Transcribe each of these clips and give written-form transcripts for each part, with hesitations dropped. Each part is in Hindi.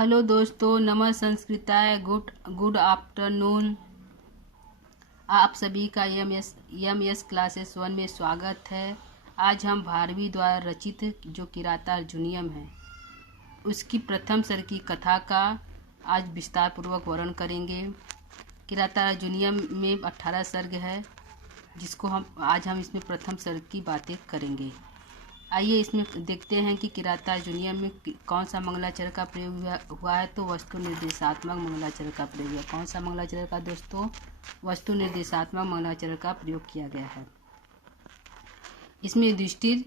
हेलो दोस्तों, नमः संस्कृताय, गुड आफ्टरनून। आप सभी का एम एस क्लासेस 1 में स्वागत है। आज हम भारवी द्वारा रचित जो किराता अर्जुनियम है उसकी प्रथम सर्ग की कथा का आज विस्तार पूर्वक वर्णन करेंगे। किराता अर्जुनियम में 18 सर्ग है जिसको हम इसमें प्रथम सर्ग की बातें करेंगे। आइए इसमें देखते हैं कि किराता अर्जुनियम में कौन सा मंगलाचरण का प्रयोग हुआ है। तो वस्तु निर्देशात्मक मंगलाचरण का प्रयोग हुआ। कौन सा मंगलाचरण का दोस्तों? वस्तु निर्देशात्मक मंगलाचरण का प्रयोग किया गया है। इसमें युधिष्ठिर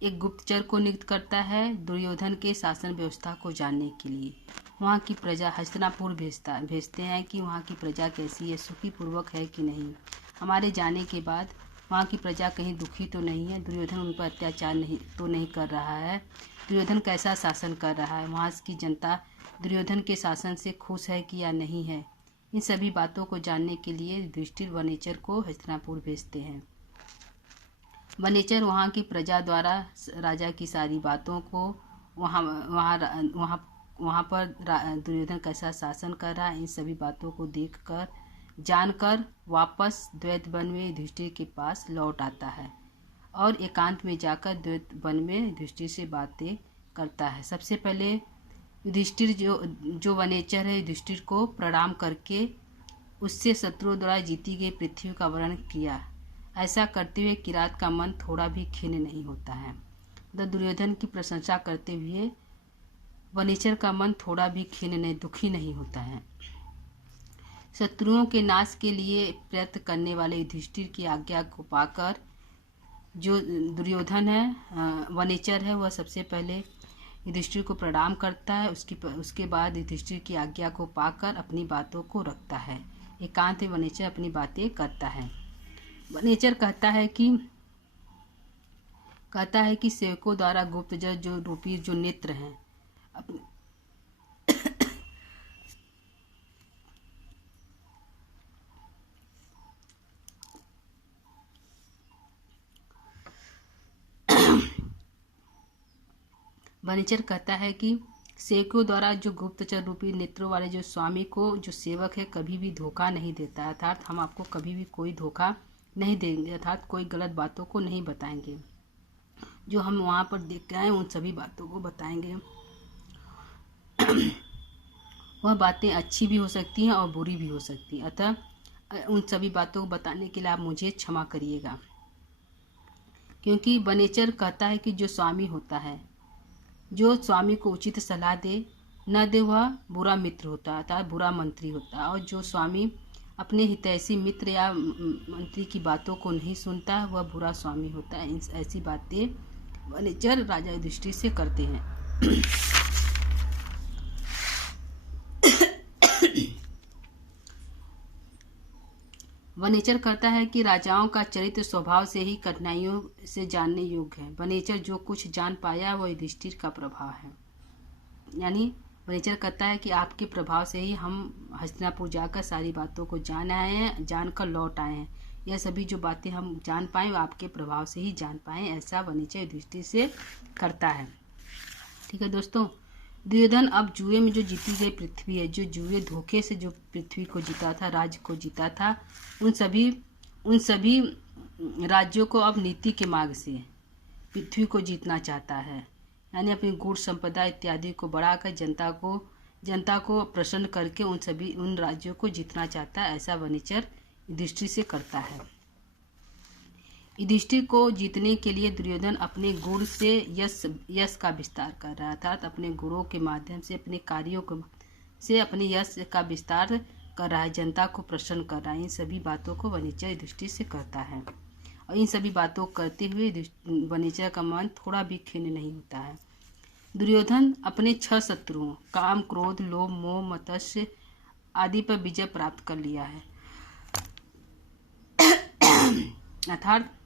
एक गुप्तचर को नियुक्त करता है दुर्योधन के शासन व्यवस्था को जानने के लिए। वहाँ की प्रजा हस्तिनापुर भेजते हैं कि वहाँ की प्रजा कैसी है, सुखी पूर्वक है कि नहीं। हमारे जाने के बाद वहाँ की प्रजा कहीं दुखी तो नहीं है, दुर्योधन उन पर अत्याचार नहीं कर रहा है, दुर्योधन कैसा शासन कर रहा है, वहाँ की जनता दुर्योधन के शासन से खुश है कि या नहीं है। इन सभी बातों को जानने के लिए युधिष्ठिर वनेचर को हस्तिनापुर भेजते हैं। वनेचर वहाँ की प्रजा द्वारा राजा की सारी बातों को वहाँ पर दुर्योधन कैसा शासन कर रहा है, इन सभी बातों को देखकर जानकर वापस द्वैत वन में युधिष्ठिर के पास लौट आता है और एकांत में जाकर द्वैत वन में युधिष्ठिर से बातें करता है। सबसे पहले युधिष्ठिर जो वनेचर है युधिष्ठिर को प्रणाम करके उससे शत्रुओं द्वारा जीती गई पृथ्वी का वर्णन किया। ऐसा करते हुए किरात का मन थोड़ा भी खिन्न नहीं होता है। दुर्योधन की प्रशंसा करते हुए वनेचर का मन थोड़ा भी दुखी नहीं होता है। शत्रुओं के नाश के लिए प्रयत्न करने वाले युधिष्ठिर की आज्ञा को पाकर जो दुर्योधन है वनेचर है, वह सबसे पहले युधिष्ठिर को प्रणाम करता है। उसके बाद युधिष्ठिर की आज्ञा को पाकर अपनी बातों को रखता है। एकांत में वनेचर अपनी बातें करता है। वनेचर कहता है कि सेवकों द्वारा गुप्तचर जो रूपी जो नेत्र हैं अपने वनेचर कहता है कि सेवकों द्वारा जो गुप्तचर रूपी नेत्रों वाले जो स्वामी को जो सेवक है कभी भी धोखा नहीं देता, अर्थात हम आपको कभी भी कोई धोखा नहीं देंगे, अर्थात कोई गलत बातों को नहीं बताएंगे। जो हम वहाँ पर देख के आए उन सभी बातों को बताएंगे। वह बातें अच्छी भी हो सकती हैं और बुरी भी हो सकती हैं, अतः उन सभी बातों को बताने के लिए आप मुझे क्षमा करिएगा। क्योंकि वनेचर कहता है कि जो स्वामी होता है, जो स्वामी को उचित सलाह न दे वह बुरा मित्र होता है, अर्थात बुरा मंत्री होता है। और जो स्वामी अपने हितैषी मित्र या मंत्री की बातों को नहीं सुनता वह बुरा स्वामी होता है। ऐसी बातें वनेचर राजा युधिष्ठिर से करते हैं। वनेचर कहता है कि राजाओं का चरित्र स्वभाव से ही कठिनाइयों से जानने योग्य है। वनेचर जो कुछ जान पाया वह युधिष्ठिर का प्रभाव है। यानी वनेचर कहता है कि आपके प्रभाव से ही हम हस्तिनापुर जाकर सारी बातों को जानकर लौट आए हैं। यह सभी जो बातें हम जान पाए आपके प्रभाव से ही जान पाए, ऐसा वनेचर युधिष्ठिर से करता है। ठीक है दोस्तों, दुर्योधन अब जुए में जो जीती गई पृथ्वी है, जो जुए धोखे से जो पृथ्वी को जीता था, राज्य को जीता था, उन सभी राज्यों को अब नीति के मार्ग से पृथ्वी को जीतना चाहता है। यानी अपनी गुण संपदा इत्यादि को बढ़ाकर जनता को प्रसन्न करके उन राज्यों को जीतना चाहता है। ऐसा वनेचर युधिष्ठिर से करता है। युधिष्ठिर को जीतने के लिए दुर्योधन अपने गुण से यश का विस्तार कर रहा है, अर्थात अपने गुणों के माध्यम से अपने कार्यों से अपने यश का विस्तार कर रहा है, जनता को प्रसन्न कर रहा है। इन सभी बातों को वनेचर युधिष्ठिर से करता है और इन सभी बातों को करते हुए वनेचर का मन थोड़ा भी खिन्न नहीं होता है। दुर्योधन अपने 6 शत्रुओं काम, क्रोध, लोभ, मोह, मत्स्य आदि पर विजय प्राप्त कर लिया है। अर्थात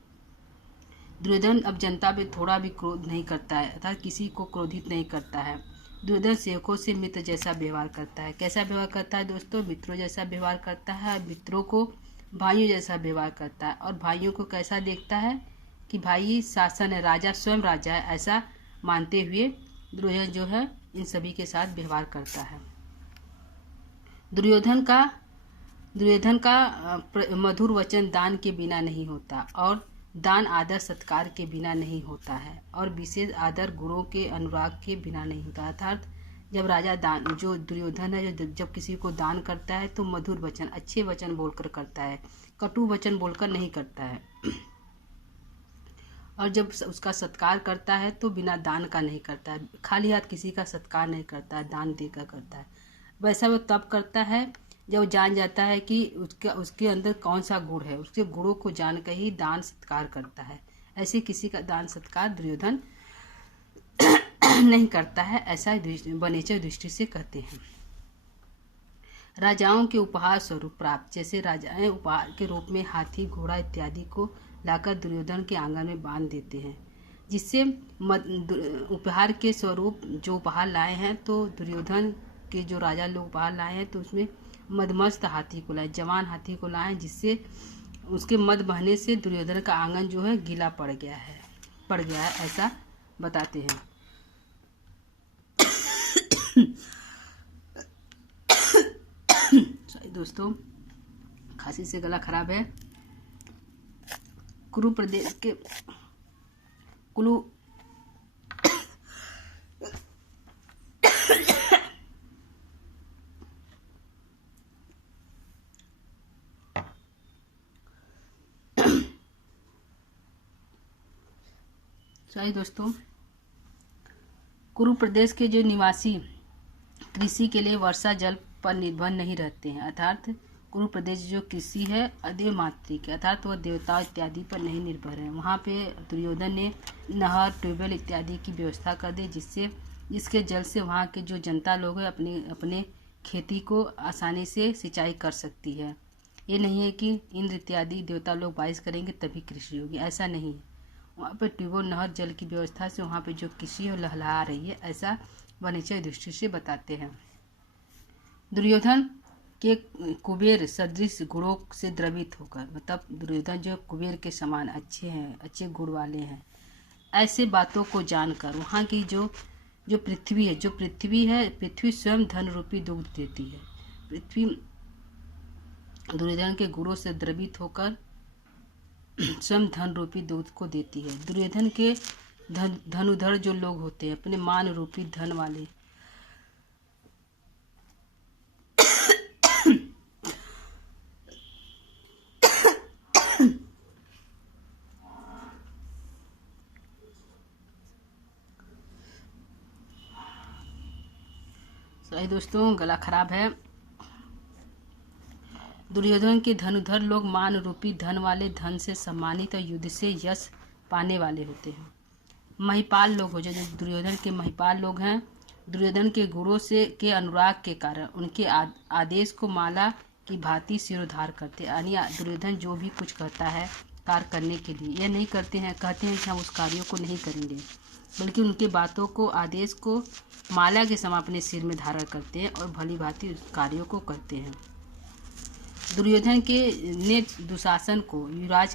दुर्योधन अब जनता पे थोड़ा भी क्रोध नहीं करता है, अर्थात किसी को क्रोधित नहीं करता है। दुर्योधन सेवकों से मित्र जैसा व्यवहार करता है। कैसा व्यवहार करता है दोस्तों? मित्रों जैसा व्यवहार करता है। मित्रों को भाइयों जैसा व्यवहार करता है और भाइयों को कैसा देखता है कि भाई शासन है, राजा स्वयं राजा है, ऐसा मानते हुए दुर्योधन जो है इन सभी के साथ व्यवहार करता है। दुर्योधन का मधुर वचन दान के बिना नहीं होता और दान आदर सत्कार के बिना नहीं होता है और विशेष आदर गुणों के अनुराग के बिना नहीं होता। अर्थात जब राजा दान, जो दुर्योधन है, जब किसी को दान करता है तो मधुर वचन, अच्छे वचन बोलकर करता है, कटु वचन बोलकर नहीं करता है। और जब उसका सत्कार करता है तो बिना दान का नहीं करता है, खाली हाथ किसी का सत्कार नहीं करता है, दान देकर करता है। वैसा वो तब करता है जब वो जान जाता है कि उसके अंदर कौन सा गुण है, उसके गुणों को जानकर ही दान सत्कार करता है। ऐसे किसी का दान सत्कार दुर्योधन नहीं करता है, ऐसा वनेचर दृष्टि से कहते हैं। राजाओं के उपहार स्वरूप प्राप्त, जैसे राजाएं उपहार के रूप में हाथी, घोड़ा इत्यादि को लाकर दुर्योधन के आंगन में बांध देते हैं, जिससे उपहार के स्वरूप जो उपहार लाए हैं, तो दुर्योधन के जो राजा लोग उपहार लाए हैं तो उसमें मदमस्त हाथी को लाए, जवान हाथी को लाए, जिससे उसके मद बहने से दुर्योधन का आंगन जो है गीला पड़ गया है, ऐसा बताते हैं। सॉरी दोस्तों, खांसी से गला खराब है। कुरु प्रदेश के कुरु प्रदेश के जो निवासी कृषि के लिए वर्षा जल पर निर्भर नहीं रहते हैं। अर्थात कुरु प्रदेश जो कृषि है अदेव मात्रिक, अर्थात वह देवता इत्यादि पर नहीं निर्भर है। वहाँ पे दुर्योधन ने नहर, ट्यूबवेल इत्यादि की व्यवस्था कर दी, जिसके जल से वहाँ के जो जनता लोग हैं अपने खेती को आसानी से सिंचाई कर सकती है। ये नहीं है कि इंद्र इत्यादि देवता लोग बारिश करेंगे तभी कृषि होगी, ऐसा नहीं है। वहाँ पर ट्यूबवेल, नहर जल की व्यवस्था से वहाँ पे जो कृषि है लहलहा रही है, ऐसा वनेचर दृष्टि से बताते हैं। दुर्योधन के कुबेर सदृश गुणों से द्रवित होकर, मतलब दुर्योधन जो कुबेर के समान अच्छे हैं, अच्छे गुण वाले हैं, ऐसे बातों को जानकर वहाँ की जो पृथ्वी है, पृथ्वी स्वयं धन रूपी दुग्ध देती है। पृथ्वी दुर्योधन के गुणों से द्रवित होकर स्वयं धन रूपी दूध को देती है। दुर्योधन के धनुधर जो लोग होते हैं, अपने मान रूपी धन वाले, सही दोस्तों, गला खराब है। दुर्योधन के धनुधर लोग मान रूपी धन वाले, धन से सम्मानित और युद्ध से यश पाने वाले होते हैं। महिपाल लोग हो जो दुर्योधन के महिपाल लोग हैं, दुर्योधन के गुणों से के अनुराग के कारण उनके आदेश को माला की भांति सिरोधार करते, यानी दुर्योधन जो भी कुछ कहता है कार्य करने के लिए, यह नहीं कहते हैं कि हम उस कार्यों को नहीं करेंगे, बल्कि उनके बातों को, आदेश को माला के समान अपने सिर में धारण करते हैं और भली भांति उस कार्यों को करते हैं। दुर्योधन ने दुशासन को युवराज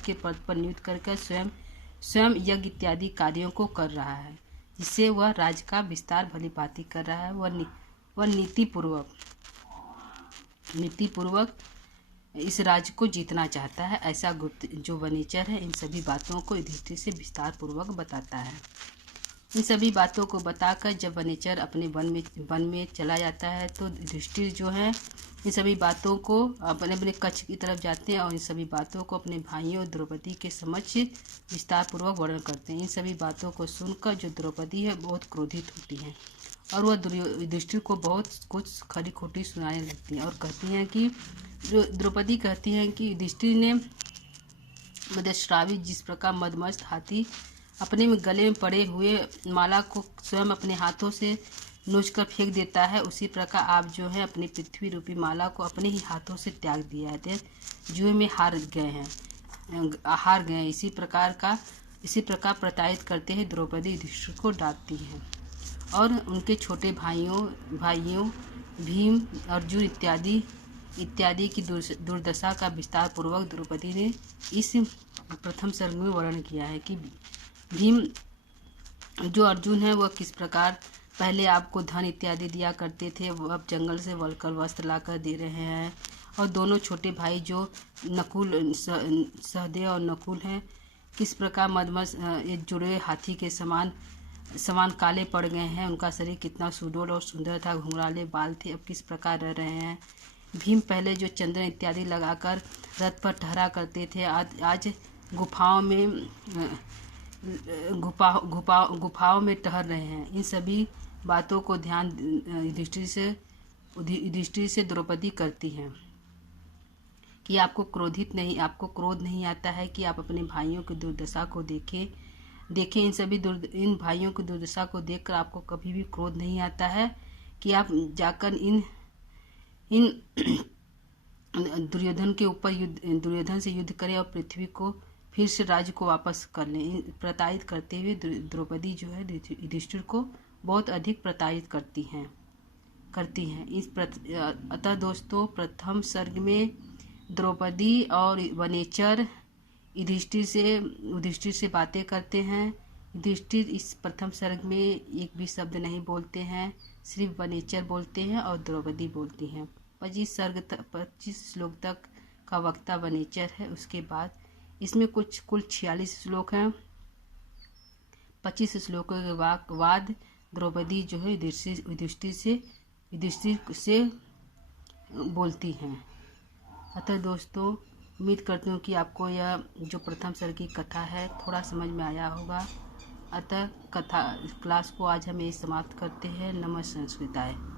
के पद पर नियुक्त करके स्वयं यज्ञ इत्यादि कार्यों को कर रहा है, जिससे वह राज्य का विस्तार भली भांति कर रहा है। वह नीतिपूर्वक इस राज्य को जीतना चाहता है, ऐसा गुप्त जो वनेचर है इन सभी बातों को युधिष्ठिर से विस्तार पूर्वक बताता है। इन सभी बातों को बताकर जब वनेचर अपने वन में चला जाता है तो युधिष्ठिर जो है इन सभी बातों को अपने कक्ष की तरफ जाते हैं और इन सभी बातों को अपने भाइयों द्रौपदी के समक्ष विस्तार पूर्वक वर्णन करते हैं। इन सभी बातों को सुनकर जो द्रौपदी है बहुत क्रोधित होती है और वह युधिष्ठिर को बहुत कुछ खरी खोटी सुनाने लगती हैं और कहती हैं कि द्रौपदी कहती हैं कि युधिष्ठिर ने मदश्रावी जिस प्रकार मदमस्त हाथी अपने में गले में पड़े हुए माला को स्वयं अपने हाथों से नोच कर फेंक देता है, उसी प्रकार आप जो है अपनी पृथ्वी रूपी माला को अपने ही हाथों से त्याग दिया है, जुए में हार गए। इसी प्रकार प्रताड़ित करते हैं द्रौपदी युधिष्ठिर को डांटती है और उनके छोटे भाइयों भीम, अर्जुन इत्यादि की दुर्दशा का विस्तार पूर्वक द्रौपदी ने इस प्रथम सर्ग में वर्णन किया है कि भीम जो अर्जुन है वह किस प्रकार पहले आपको धन इत्यादि दिया करते थे, वो अब जंगल से वलकर वस्त्र लाकर दे रहे हैं। और दोनों छोटे भाई जो नकुल सहदेव और नकुल हैं, किस प्रकार मदमस्त एक जुड़े हुए हाथी के समान काले पड़ गए हैं। उनका शरीर कितना सुडौल और सुंदर था, घुंघराले बाल थे, अब किस प्रकार रह रहे हैं। भीम पहले जो चंद्र इत्यादि लगाकर रथ पर ठहरा करते थे, आज गुफाओं में टहल रहे हैं। इन सभी बातों को ध्यान युधिष्ठिर से द्रौपदी करती हैं कि आपको क्रोध नहीं आता है कि आप अपने भाइयों की दुर्दशा को देखें। इन भाइयों की दुर्दशा को देखकर आपको कभी भी क्रोध नहीं आता है कि आप जाकर इन दुर्योधन से युद्ध करें और पृथ्वी को फिर से राज्य को वापस कर लें। प्रताड़ित करते हुए द्रौपदी जो है युधिष्ठिर को बहुत अधिक प्रताड़ित करती हैं। अतः दोस्तों, प्रथम सर्ग में द्रौपदी और वनेचर युधिष्ठिर से बातें करते हैं। युधिष्ठिर इस प्रथम सर्ग में एक भी शब्द नहीं बोलते हैं, सिर्फ वनेचर बोलते हैं और द्रौपदी बोलती हैं। 25 श्लोक तक का वक्ता वनेचर है। उसके बाद इसमें कुल 46 श्लोक हैं। 25 श्लोकों के बाद द्रौपदी जो है युधिष्ठिर से बोलती हैं। अतः दोस्तों, उम्मीद करती हूँ कि आपको यह जो प्रथम सर्ग की कथा है थोड़ा समझ में आया होगा। अतः क्लास को आज हम यही समाप्त करते हैं। नमः संस्कृताय।